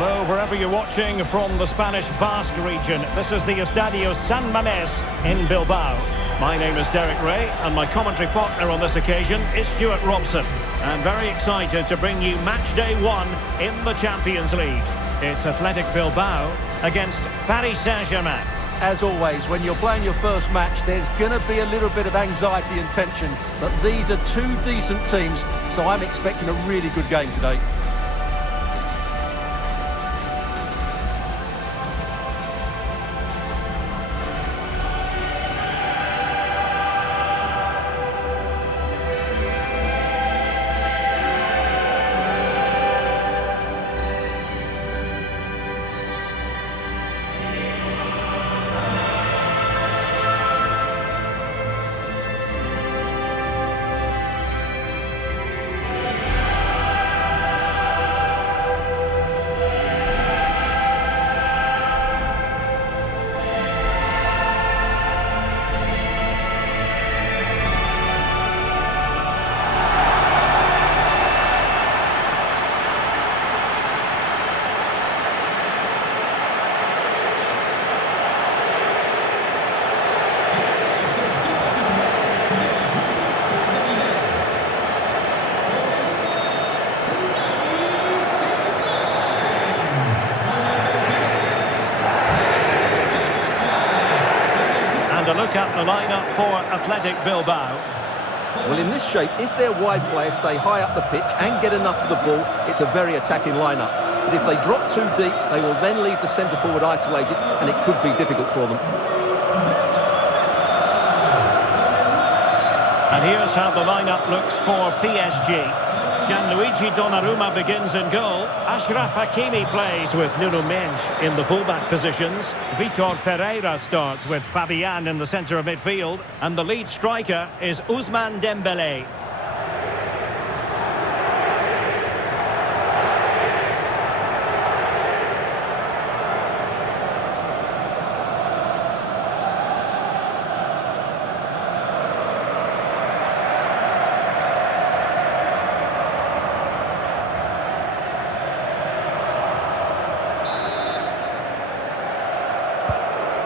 Hello, wherever you're watching from the Spanish Basque region. This is the Estadio San Mamés in Bilbao. My name is Derek Ray, and my commentary partner on this occasion is Stuart Robson. I'm very excited to bring you match day 1 in the Champions League. It's Athletic Bilbao against Paris Saint-Germain. As always, when you're playing your first match, there's going to be a little bit of anxiety and tension. But these are two decent teams, so I'm expecting a really good game today. A look at the lineup for Athletic Bilbao. Well, in this shape, if their wide players stay high up the pitch and get enough of the ball, it's a very attacking lineup. But if they drop too deep, they will then leave the centre-forward isolated, and it could be difficult for them. And here's how the lineup looks for PSG. Gianluigi Donnarumma begins in goal. Achraf Hakimi plays with Nuno Mendes in the fullback positions. Vitor Ferreira starts with Fabian in the centre of midfield. And the lead striker is Ousmane Dembélé.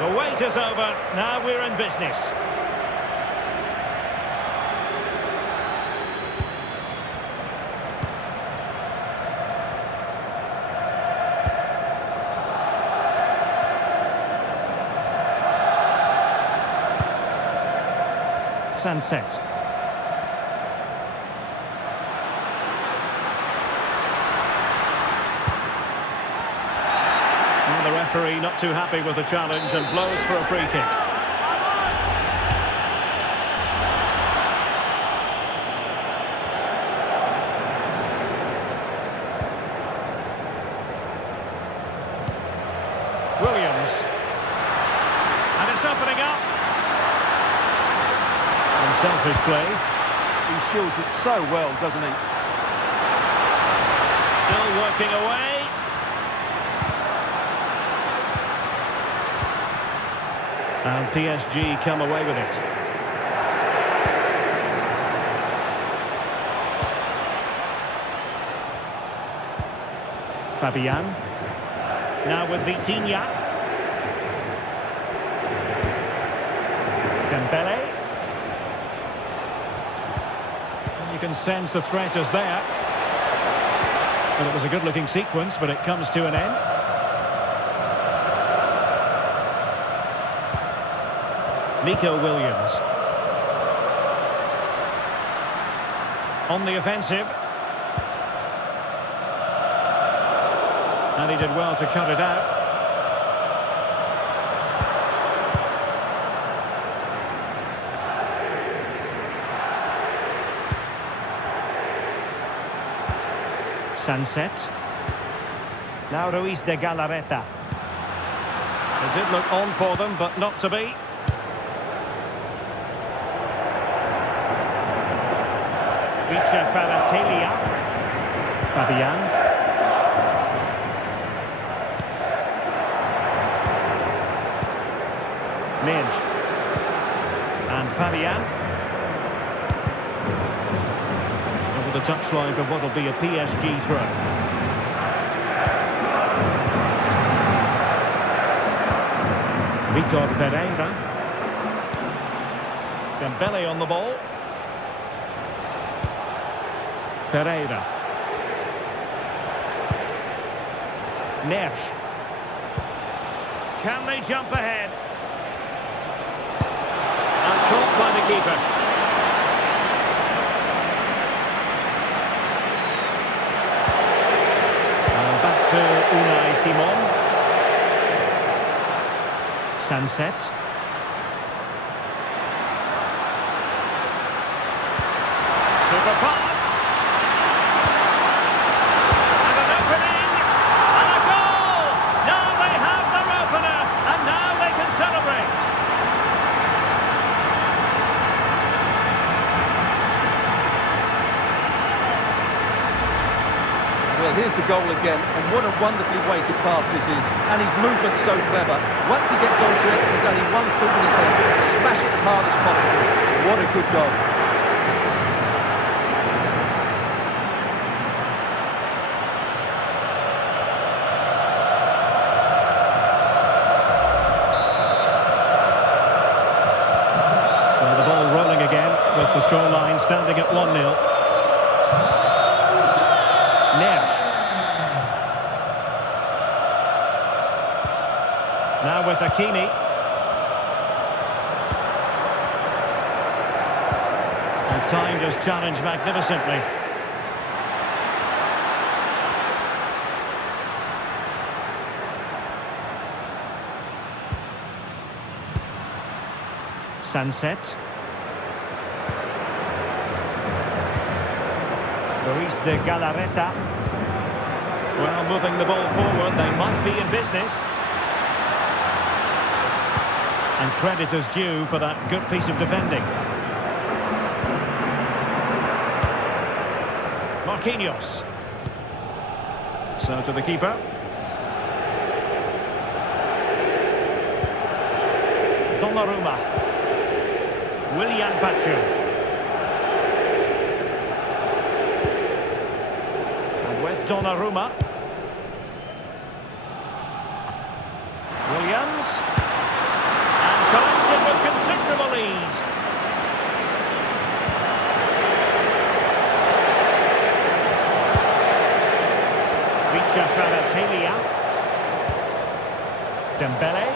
The wait is over. Now we're in business. Sunset. The referee not too happy with the challenge and blows for a free kick. Williams. And it's opening up. Unselfish play. He shields it so well, doesn't he? Still working away. And PSG come away with it. Fabian. Now with Vitinha. Dembélé. And you can sense the threat is there. Well, it was a good-looking sequence, but it comes to an end. Nico Williams. On the offensive. And he did well to cut it out. Sunset. Now Ruiz de Galarreta. It did look on for them, but not to be. Vicha Kvaratskhelia. Fabian. Mendes. And Fabian. Over the touchline for what will be a PSG throw. Vitor Ferreira. Dembele on the ball. Ferreira. Neres. Can they jump ahead? And caught by the keeper. And back to Unai Simon. Sunset. Super pass. And an opening. And a goal! Now they have their opener. And now they can celebrate. Well, here's the goal again, and what a wonderfully weighted pass this is. And his movement's so clever. Once he gets onto it, there's only one thought in his head: smash it as hard as possible. What a good goal. So the ball rolling again with the scoreline standing at 1-0. Neres. Now with Hakimi. And timed his challenge magnificently. Sunset. Luis de Galarreta. Well, moving the ball forward, they might be in business. And credit is due for that good piece of defending. Marquinhos. So to the keeper. Donnarumma. Willian Pacho. With Donnarumma. Williams. And collected with considerable ease. Vicha Kvaratskhelia. Dembele.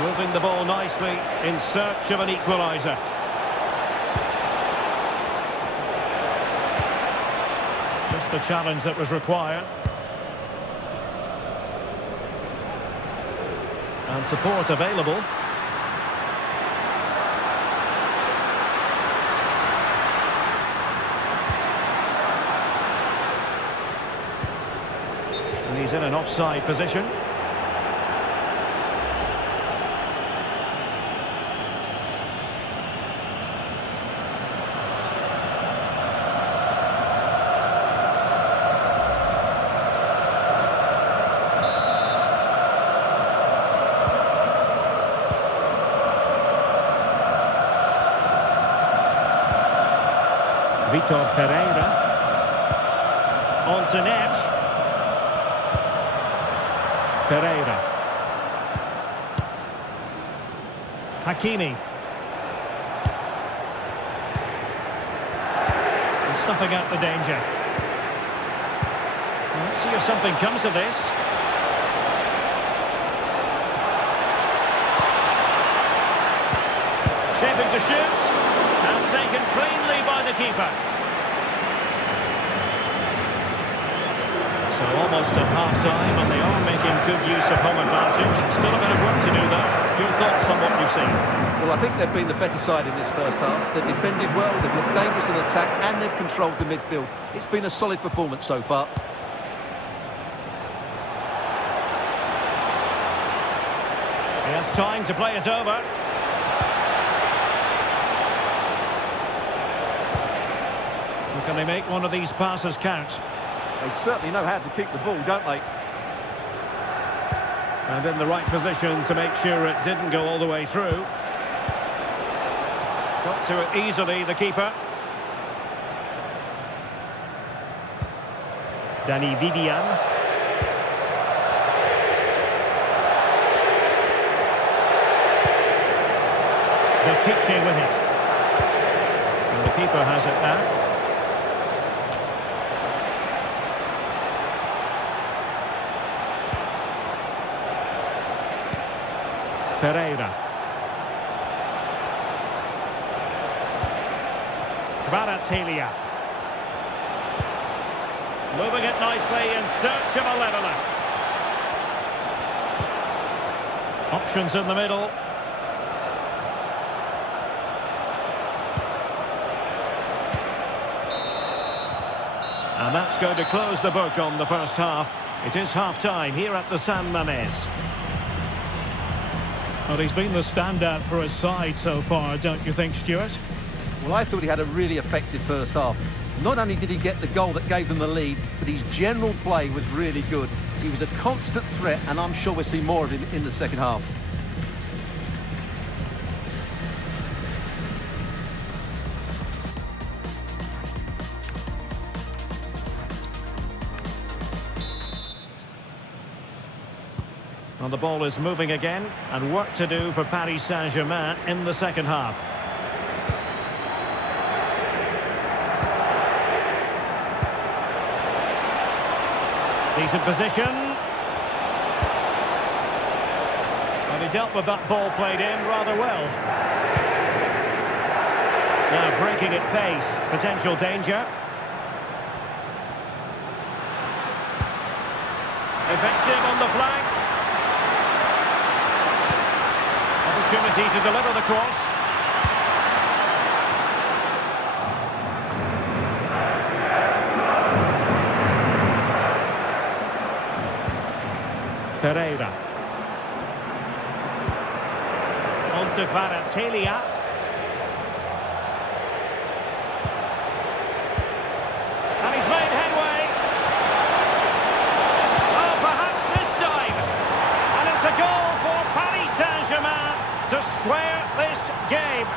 Moving the ball nicely in search of an equaliser. Just the challenge that was required. And support available. And he's in an offside position. Vitor Ferreira. On to Neres. Ferreira. Hakimi. And snuffing out the danger. Let's see if something comes of this. Shaping to shoot. And taken cleanly by the keeper. So almost at half-time, and they are making good use of home advantage. Still a bit of work to do, though. Your thoughts on what you've seen? Well, I think they've been the better side in this first half. They've defended well, they've looked dangerous in attack, and they've controlled the midfield. It's been a solid performance so far. He has time to play it over. Can they make one of these passes count? They certainly know how to kick the ball, don't they? And in the right position to make sure it didn't go all the way through. Got to it easily, the keeper. Danny Vivian. Bertice with it. And the keeper has it now. Ferreira. Kvaratskhelia. Moving it nicely in search of a leveller. Options in the middle. And that's going to close the book on the first half. It is half-time here at the San Mamés. Well, he's been the standout for his side so far, don't you think, Stuart? Well, I thought he had a really effective first half. Not only did he get the goal that gave them the lead, but his general play was really good. He was a constant threat, and I'm sure we'll see more of him in the second half. Well, the ball is moving again, and work to do for Paris Saint-Germain in the second half. Decent position. And he dealt with that ball played in rather well. Now breaking at pace, potential danger. Effective on the flank. Opportunity to deliver the cross. Ferreira. On to Kvaratskhelia. And he's made headway. Oh, perhaps this time. And it's a goal for Paris Saint-Germain to square this game.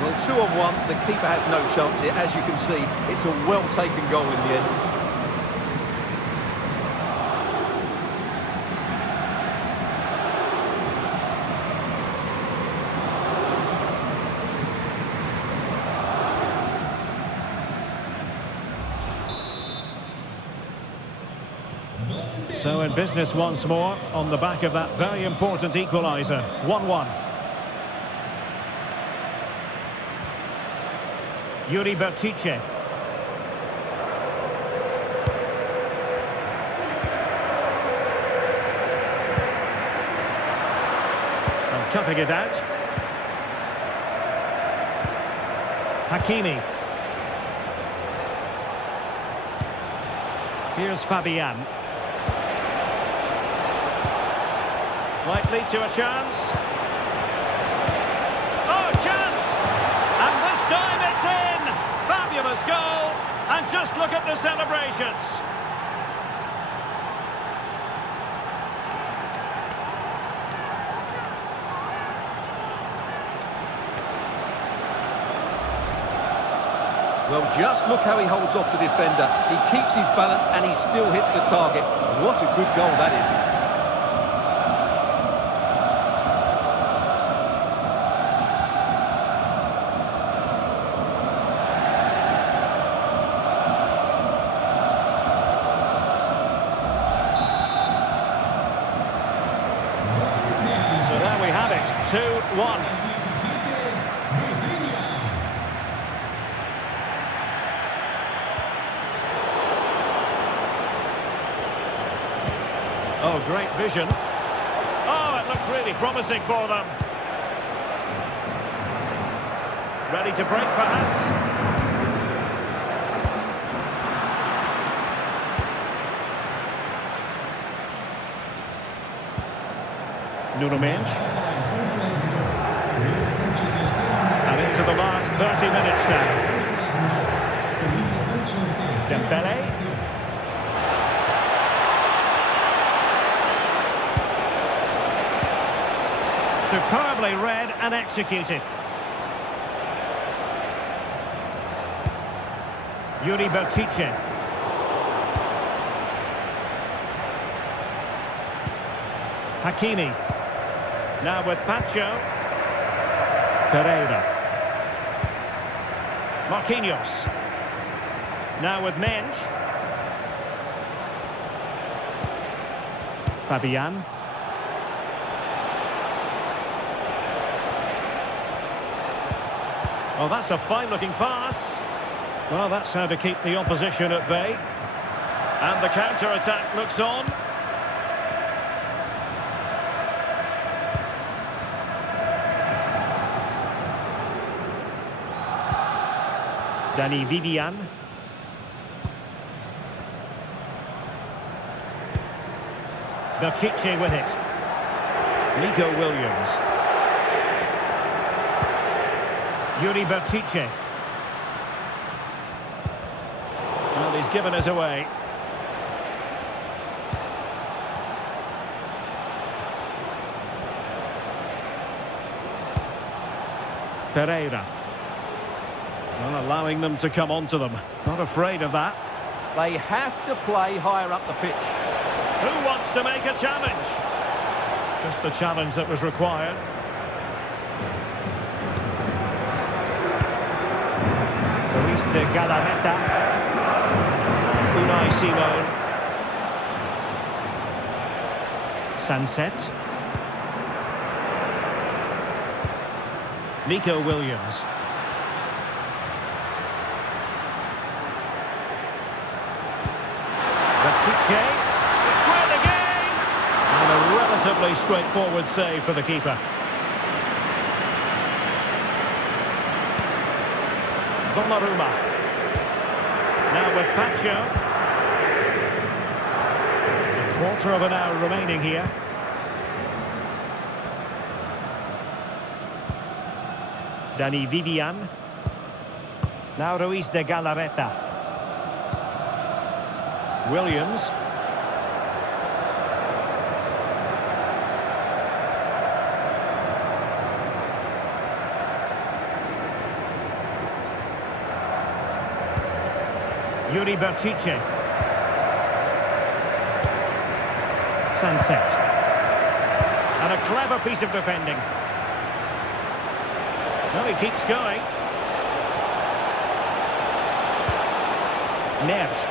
Well, 2-on-1, the keeper has no chance here. As you can see, it's a well-taken goal in the end. So in business once more on the back of that very important equaliser. 1-1. Yuri Bertice. And toughing it out. Hakimi. Here's Fabian. Might lead to a chance. Oh, chance! And this time it's in! Fabulous goal! And just look at the celebrations. Well, just look how he holds off the defender. He keeps his balance and he still hits the target. What a good goal that is. So there we have it, 2-1. Oh, great vision. Oh, it looked really promising for them. Ready to break, perhaps. Nuno Mendes. And into the last 30 minutes now. Dembele. Superbly read and executed. Yuri Bertice. Hakimi. Now with Pacho. Ferreira. Marquinhos. Now with Mensch. Fabian. Oh, that's a fine-looking pass. Well, that's how to keep the opposition at bay. And the counter-attack looks on. Dani Vivian. Bertice with it. Nico Williams. Yuri Bertice. Well, he's given us away. Ferreira. Well, allowing them to come onto them. Not afraid of that. They have to play higher up the pitch. Who wants to make a challenge? Just the challenge that was required. Luis de Galarreta. Unai Simon. Sunset. Nico Williams. Bertice. Squared again! And a relatively straightforward save for the keeper. Donnarumma. Now with Pacho. A quarter of an hour remaining here. Dani Vivian. Now Luis de Galarreta. Williams. Yuri Bertice. Sunset. And a clever piece of defending. Well, he keeps going. Mensch.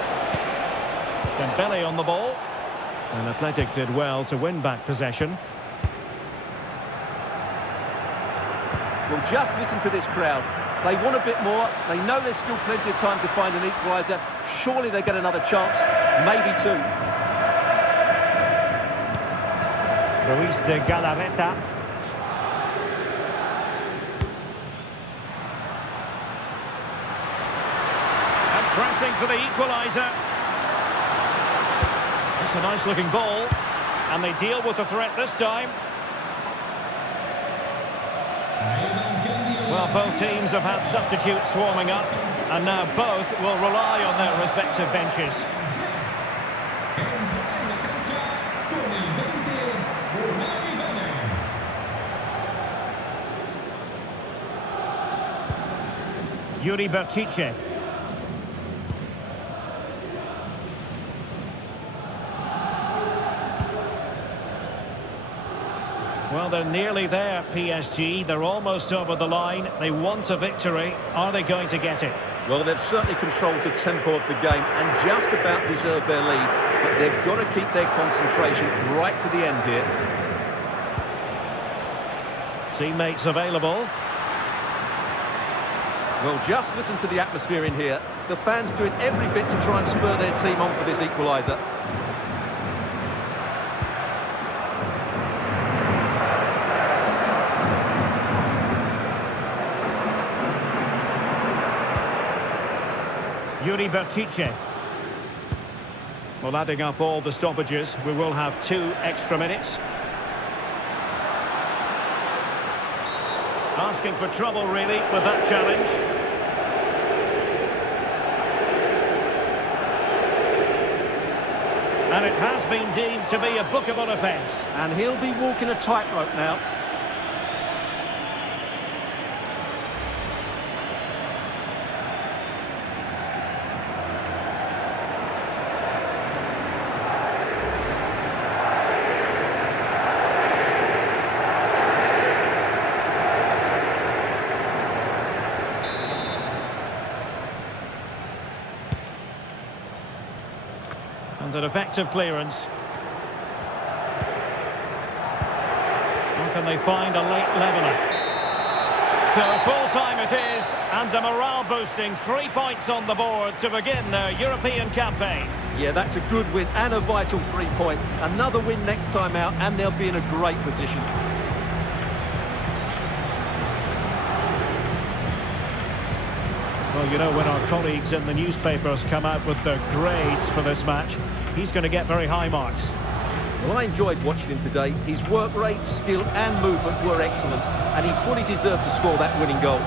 Dembele on the ball. And Athletic did well to win back possession. Well, just listen to this crowd. They want a bit more. They know there's still plenty of time to find an equaliser. Surely they get another chance. Maybe two. Luis de Galarreta. And pressing for the equaliser. It's a nice-looking ball. And they deal with the threat this time. Well, both teams have had substitutes warming up, and now both will rely on their respective benches. Yuri Bertice. Well, they're nearly there, PSG. They're almost over the line. They want a victory. Are they going to get it? Well, they've certainly controlled the tempo of the game and just about deserved their lead. But they've got to keep their concentration right to the end here. Teammates available. Well, just listen to the atmosphere in here. The fans doing every bit to try and spur their team on for this equaliser. Yuri Bertice. Well, adding up all the stoppages, we will have 2 extra minutes. Asking for trouble, really, with that challenge. And it has been deemed to be a bookable offence. And he'll be walking a tightrope now. And an effective clearance. How can they find a late leveller? So full-time it is, and a morale-boosting 3 points on the board to begin their European campaign. Yeah, that's a good win and a vital 3 points. Another win next time out, and they'll be in a great position. Well, you know, when our colleagues in the newspapers come out with their grades for this match, he's going to get very high marks. Well, I enjoyed watching him today. His work rate, skill and movement were excellent, and he fully deserved to score that winning goal.